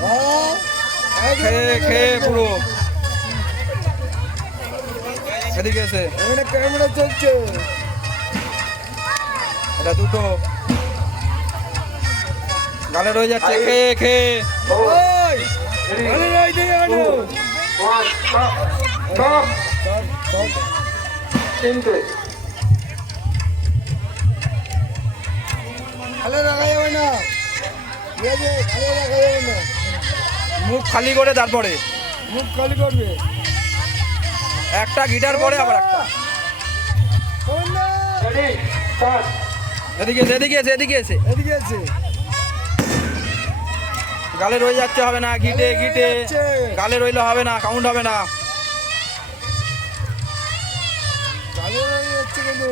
হ্যাঁ, খেয়ে খেয়ে পুরো। এদিকে এসে এখানে ক্যামেরা চলছে। এটা দুটো। গালে রয়ে যাচ্ছে খেয়ে খেয়ে। তিনটে। খালে রাখা যাবে না। ঠিক আছে খালে রাখা যাবে না। মুখ খালি করে তারপরে? মুখ খালি করবে। একটা গিটার পরে আবার একটা। এদিকে এসে এদিকে এসে এদিকে এসে। এদিকে আছে গালে রয়ে যাচ্ছে হবে না গিটে গিটে। গালে রইলে হবে না কাউন্ট হবে না। গালে রয়ে যাচ্ছে কিন্তু।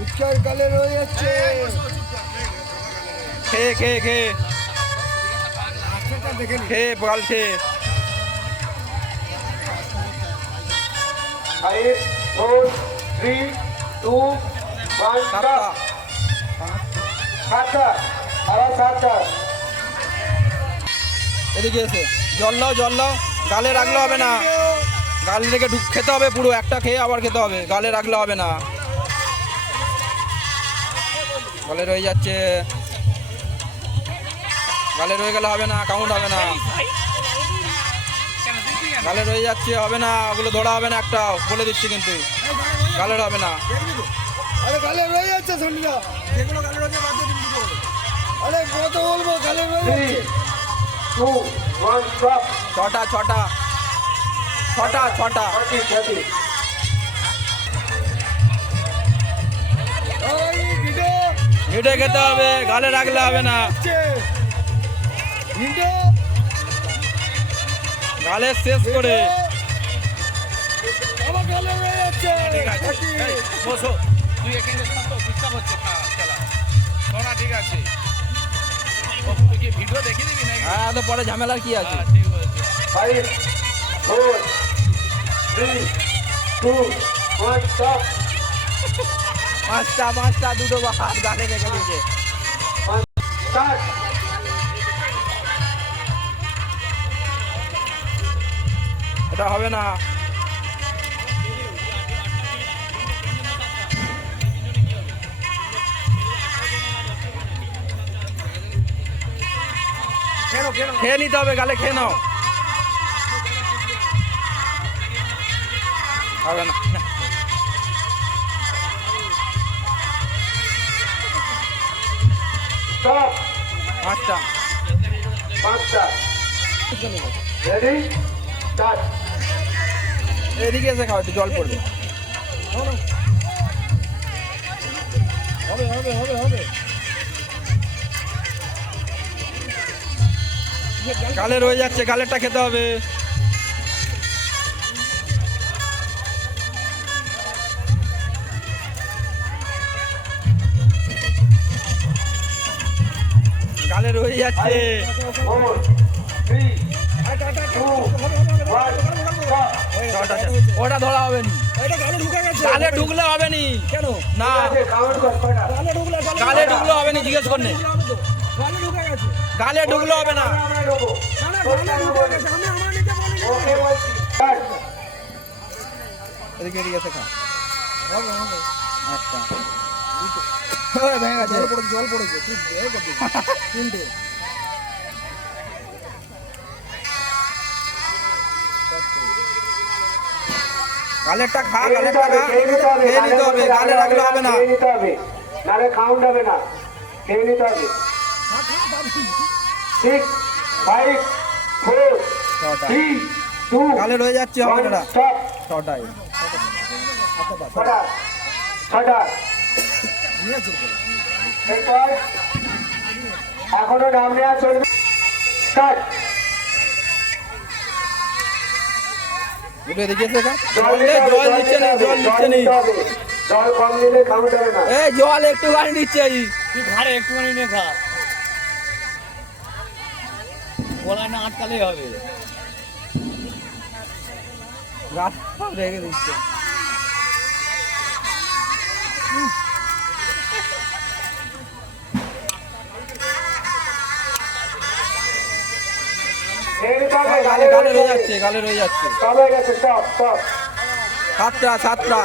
উৎকার গালে রয়ে যাচ্ছে। খেয়ে খেয়ে খেয়ে খেয়ে গাল খেয়ে five four three two one সাতটা। সাতটা। আবার সাতটা। এদিকে এসে। জল দাও জল দাও গালে রাখলে হবে না। গাল থেকে ঢুক খেতে হবে পুরো। একটা খেয়ে আবার খেতে হবে। গালে রাখলে হবে না। গালে রয়ে যাচ্ছে। গালে রয়ে গেলে হবে না কাউন্ট হবে না। গালে রয়ে যাচ্ছে হবে না ওগুলো ধরা হবে না একটা বলে দিচ্ছি কিন্তু। গালের হবে না। আরে গালে রয়ে যাচ্ছে সন্ধ্যা। যেগুলো গালে রয়েছে বাদ আরে কত বলব গালে রয়ে যাচ্ছে। টু ওয়ান স্টপ ছটা ছটা। ছটা ছটা। খেতে হবে গালে রাখলে হবে না। গালে শেষ করে। আমার গালে রয়ে যাচ্ছে বসো। তুই এখানে ডিস্টার্ব হচ্ছে খেলা। তোরা ঠিক আছে। তুই কি ভিডিও দেখিয়ে দিবি নাকি? হ্যাঁ তো পরে ঝামেলার কি আছে? হ্যাঁ, ঠিক বলছে। Five four three two one পাঁচটা পাঁচটা দুটো বা হাত গালে রেখে দিয়েছে। এটা হবে না। খেয়ে নিতে হবে গালে খেয়ে নাও। হবে না। পাঁচটা। পাঁচটা। রেডি? এদিকে এসে খাও, একটু জল পড়বে। হবে হবে হবে হবে। গালে রয়ে যাচ্ছে, গালেরটা খেতে হবে। গালে রয়ে যাচ্ছে। ওটা ধরা হবে নি। এটা গালে ঢুকে গেছে। গালে ঢুকলে হবে নি। কেন? না। গালে ঢুকলে হবে নি জিজ্ঞেস করলে। গালে ঢুকলে হবে না। এদিকে এদিকে আচ্ছা। জল পড়ে জল পড়েছে। তিনটে গালেরটা খা গালেরটা খা। খেয়ে নিতে হবে গালে রাখলে হবে না। খেয়ে নিতে হবে নাহলে কাউন্ট হবে না। খেয়ে নিতে হবে। Six five four three two গালে রয়ে যাচ্ছে হবে না। ছটাই ছটা ছটা এখনও নাম নেওয়া চলবে। জল একটু গাড়ি নিচ্ছে। ঘাড়ে একটুখানি নিয়ে খা। গলায় না আটকালেই হবে। রেখে দিচ্ছে। গালে গালে রয়ে যাচ্ছে গালে রয়ে যাচ্ছে। সাতটা সাতটা